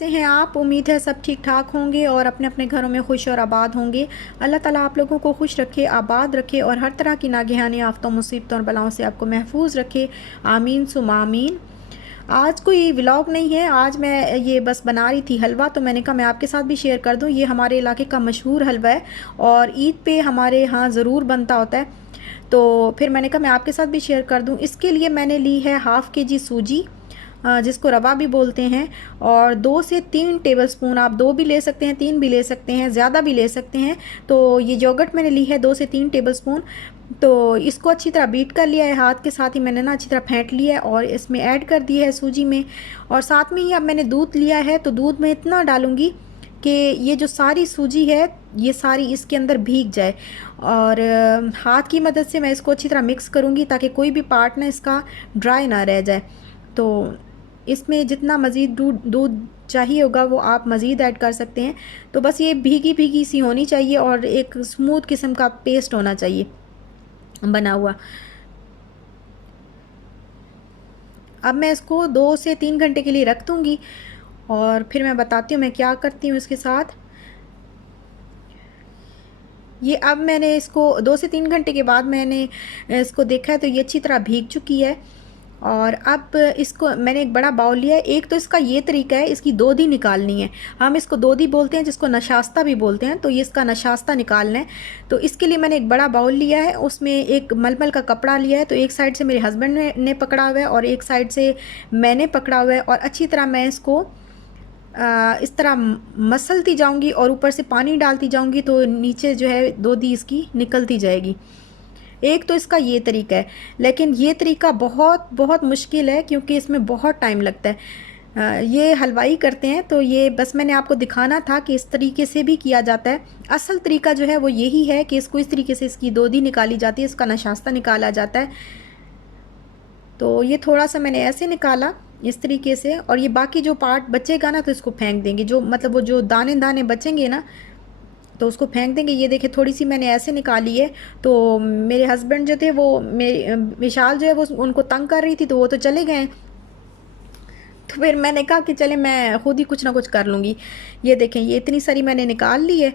कैसे हैं आप? उम्मीद है सब ठीक ठाक होंगे और अपने अपने घरों में खुश और आबाद होंगे। अल्लाह ताला आप लोगों को खुश रखे, आबाद रखे और हर तरह की नागहानी आफ़तों, मुसीबतों और बलाओं से आपको महफूज रखे। आमीन सुम्मा आमीन। आज कोई व्लॉग नहीं है, आज मैं ये बस बना रही थी हलवा, तो मैंने कहा मैं आपके साथ भी शेयर कर दूँ। ये हमारे इलाके का मशहूर हलवा है और ईद पे हमारे यहाँ ज़रूर बनता होता है, तो फिर मैंने कहा मैं आपके साथ भी शेयर कर दूँ। इसके लिए मैंने ली है हाफ़ के जी सूजी, जिसको रवा भी बोलते हैं, और 2 से 3 टेबलस्पून, आप 2 भी ले सकते हैं, 3 भी ले सकते हैं, ज़्यादा भी ले सकते हैं। तो ये योगर्ट मैंने ली है 2 से 3 टेबलस्पून। तो इसको अच्छी तरह बीट कर लिया है, हाथ के साथ ही मैंने ना अच्छी तरह फेंट लिया है और इसमें ऐड कर दिया है सूजी में। और साथ में ही अब मैंने दूध लिया है, तो दूध में इतना डालूँगी कि ये जो सारी सूजी है ये सारी इसके अंदर भीग जाए, और हाथ की मदद से मैं इसको अच्छी तरह मिक्स करूँगी ताकि कोई भी पार्ट ना इसका ड्राई ना रह जाए। तो इसमें जितना मज़ीद दूध चाहिए होगा वो आप मज़ीद ऐड कर सकते हैं। तो बस ये भीगी भीगी सी होनी चाहिए और एक स्मूथ किस्म का पेस्ट होना चाहिए बना हुआ। अब मैं इसको 2 से 3 घंटे के लिए रख दूँगी और फिर मैं बताती हूँ मैं क्या करती हूँ इसके साथ। ये अब मैंने इसको 2 से 3 घंटे के बाद मैंने इसको देखा है, तो ये अच्छी तरह भीग चुकी है। और अब इसको मैंने एक बड़ा बाउल लिया है। एक तो इसका ये तरीका है, इसकी दोधी निकालनी है। हम इसको दोधी बोलते हैं, जिसको नशास्ता भी बोलते हैं, तो ये इसका नशास्ता निकालना है। तो इसके लिए मैंने एक बड़ा बाउल लिया है, उसमें एक मलमल का कपड़ा लिया है। तो एक साइड से मेरे हस्बैंड ने पकड़ा हुआ है और एक साइड से मैंने पकड़ा हुआ है, और अच्छी तरह मैं इसको इस तरह मसलती जाऊंगी और ऊपर से पानी डालती जाऊंगी, तो नीचे जो है दोधी इसकी निकलती जाएगी। एक तो इसका ये तरीका है, लेकिन ये तरीका बहुत बहुत मुश्किल है क्योंकि इसमें बहुत टाइम लगता है। ये हलवाई करते हैं, तो ये बस मैंने आपको दिखाना था कि इस तरीके से भी किया जाता है। असल तरीका जो है वो यही है कि इसको इस तरीके से इसकी दोधी निकाली जाती है, इसका नशास्ता निकाला जाता है। तो ये थोड़ा सा मैंने ऐसे निकाला इस तरीके से, और ये बाकी जो पार्ट बचेगा ना तो इसको फेंक देंगे, जो मतलब वो जो दाने दाने बचेंगे ना तो उसको फेंक देंगे। ये देखिए थोड़ी सी मैंने ऐसे निकाली है। तो मेरे हस्बैंड जो थे वो मेरी विशाल जो है वो उनको तंग कर रही थी, तो वो तो चले गए। तो फिर मैंने कहा कि चले मैं खुद ही कुछ ना कुछ कर लूँगी। ये देखें ये इतनी सारी मैंने निकाल ली है।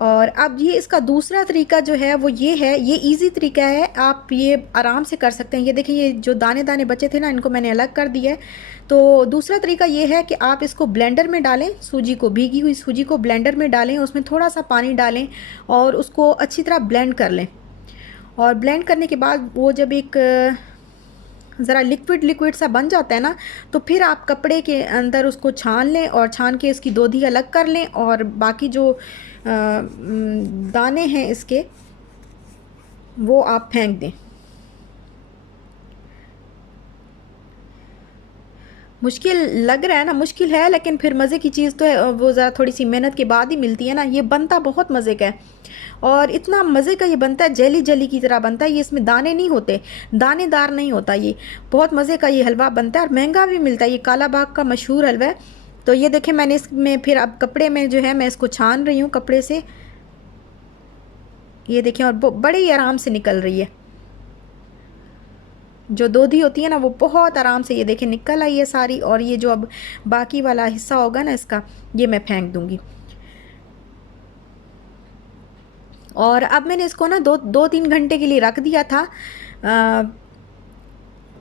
और अब ये इसका दूसरा तरीका जो है वो ये है, ये इजी तरीका है, आप ये आराम से कर सकते हैं। ये देखिए ये जो दाने दाने बचे थे ना, इनको मैंने अलग कर दिया है। तो दूसरा तरीका ये है कि आप इसको ब्लेंडर में डालें, सूजी को, भीगी हुई सूजी को ब्लेंडर में डालें, उसमें थोड़ा सा पानी डालें और उसको अच्छी तरह ब्लेंड कर लें। और ब्लेंड करने के बाद वो जब एक ज़रा लिक्विड लिक्विड सा बन जाता है ना, तो फिर आप कपड़े के अंदर उसको छान लें और छान के इसकी दोधी अलग कर लें, और बाकी जो दाने हैं इसके वो आप फेंक दें। मुश्किल लग रहा है ना, मुश्किल है, लेकिन फिर मज़े की चीज़ तो है, वो ज़रा थोड़ी सी मेहनत के बाद ही मिलती है ना। ये बनता बहुत मज़े का है और इतना मज़े का ये बनता है, जेली जेली की तरह बनता है। ये इसमें दाने नहीं होते, दानेदार नहीं होता, ये बहुत मज़े का ये हलवा बनता है और महंगा भी मिलता है। ये काला बाग का मशहूर हलवा है। तो ये देखें मैंने इसमें फिर अब कपड़े में जो है मैं इसको छान रही हूँ कपड़े से। ये देखें और बड़े ही आराम से निकल रही है। जो दोधी होती है ना वो बहुत आराम से, ये देखें निकल आई है सारी। और ये जो अब बाकी वाला हिस्सा होगा ना इसका, ये मैं फेंक दूंगी। और अब मैंने इसको ना 2-3 घंटे के लिए रख दिया था,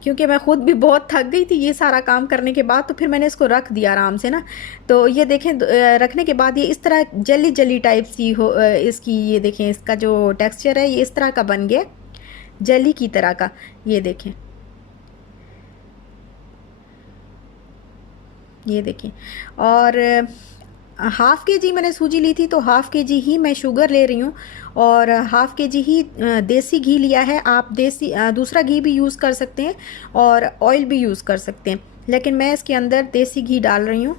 क्योंकि मैं ख़ुद भी बहुत थक गई थी ये सारा काम करने के बाद। तो फिर मैंने इसको रख दिया आराम से ना। तो ये देखें रखने के बाद ये इस तरह जली जली टाइप सी हो, इसकी ये देखें इसका जो टेक्सचर है ये इस तरह का बन गया, जली की तरह का। ये देखें, ये देखें। और हाफ़ के जी मैंने सूजी ली थी, तो हाफ़ के जी ही मैं शुगर ले रही हूँ और हाफ़ के जी ही देसी घी लिया है। आप देसी दूसरा घी भी यूज़ कर सकते हैं और ऑयल भी यूज़ कर सकते हैं, लेकिन मैं इसके अंदर देसी घी डाल रही हूँ।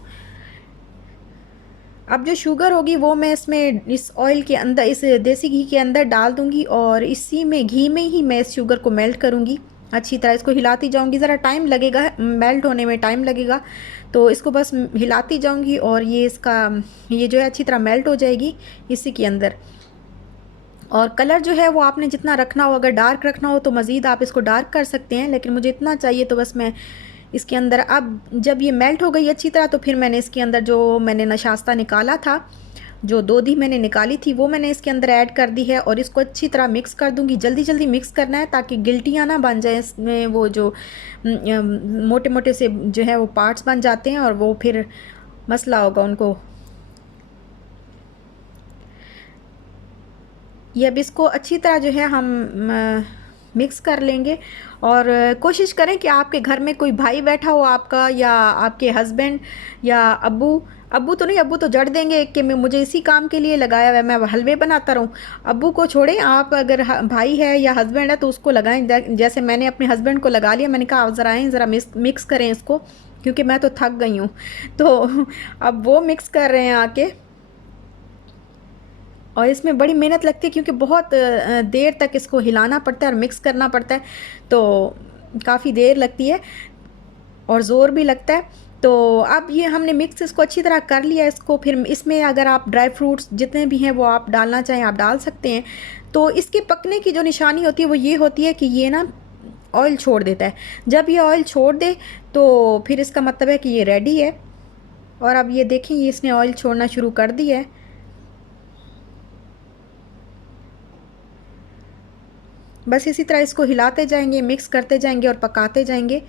अब जो शुगर होगी वो मैं इसमें इस ऑयल के अंदर, इस देसी घी के अंदर डाल दूँगी और इसी में घी में ही मैं इस शुगर को मेल्ट करूँगी। अच्छी तरह इसको हिलाती जाऊँगी, ज़रा टाइम लगेगा, मेल्ट होने में टाइम लगेगा। तो इसको बस हिलाती जाऊँगी और ये इसका ये जो है अच्छी तरह मेल्ट हो जाएगी इसी के अंदर। और कलर जो है वो आपने जितना रखना हो, अगर डार्क रखना हो तो मज़ीद आप इसको डार्क कर सकते हैं, लेकिन मुझे इतना चाहिए तो बस मैं इसके अंदर अब जब ये मेल्ट हो गई अच्छी तरह, तो फिर मैंने इसके अंदर जो मैंने नशास्ता निकाला था, जो दूधी मैंने निकाली थी, वो मैंने इसके अंदर ऐड कर दी है और इसको अच्छी तरह मिक्स कर दूंगी। जल्दी जल्दी मिक्स करना है ताकि गिल्टियाँ ना बन जाए इसमें, वो जो मोटे मोटे से जो है वो पार्ट्स बन जाते हैं और वो फिर मसला होगा उनको। ये अब इसको अच्छी तरह जो है हम मिक्स कर लेंगे। और कोशिश करें कि आपके घर में कोई भाई बैठा हो आपका, या आपके हस्बैंड, या अब्बू। अब्बू तो नहीं, अब्बू तो जड़ देंगे कि मैं मुझे इसी काम के लिए लगाया हुआ है, मैं हलवे बनाता रहूं। अब्बू को छोड़ें, आप अगर भाई है या हस्बैंड है तो उसको लगाएं। जैसे मैंने अपने हस्बैंड को लगा लिया, मैंने कहा आप ज़रा आएँ, ज़रा मिक्स करें इसको, क्योंकि मैं तो थक गई हूँ। तो अब वो मिक्स कर रहे हैं आके, और इसमें बड़ी मेहनत लगती है क्योंकि बहुत देर तक इसको हिलाना पड़ता है और मिक्स करना पड़ता है, तो काफ़ी देर लगती है और ज़ोर भी लगता है। तो अब ये हमने मिक्स इसको अच्छी तरह कर लिया। इसको फिर इसमें अगर आप ड्राई फ्रूट्स जितने भी हैं वो आप डालना चाहें आप डाल सकते हैं। तो इसके पकने की जो निशानी होती है वो ये होती है कि ये ना ऑयल छोड़ देता है। जब ये ऑयल छोड़ दे तो फिर इसका मतलब है कि ये रेडी है। और अब ये देखें, ये इसने ऑयल छोड़ना शुरू कर दिया है। बस इसी तरह इसको हिलाते जाएंगे, मिक्स करते जाएंगे और पकाते जाएंगे।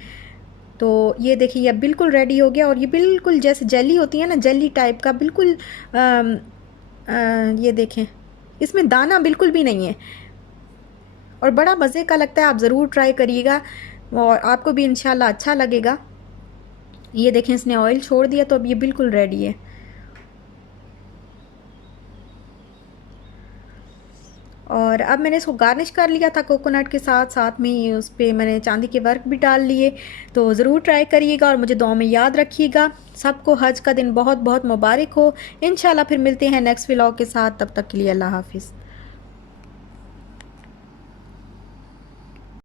तो ये देखिए, ये बिल्कुल रेडी हो गया और ये बिल्कुल जैसे जेली होती है ना, जेली टाइप का बिल्कुल। ये देखें, इसमें दाना बिल्कुल भी नहीं है और बड़ा मज़े का लगता है। आप ज़रूर ट्राई करिएगा और आपको भी इंशाल्लाह अच्छा लगेगा। ये देखें, इसने ऑयल छोड़ दिया तो अब ये बिल्कुल रेडी है। और अब मैंने इसको गार्निश कर लिया था कोकोनट के साथ, साथ में ही उस पर मैंने चांदी के वर्क भी डाल लिए। तो ज़रूर ट्राई करिएगा और मुझे दुआ में याद रखिएगा। सबको हज का दिन बहुत बहुत मुबारक हो। इंशाल्लाह फिर मिलते हैं नेक्स्ट व्लॉग के साथ, तब तक के लिए अल्लाह हाफिज़।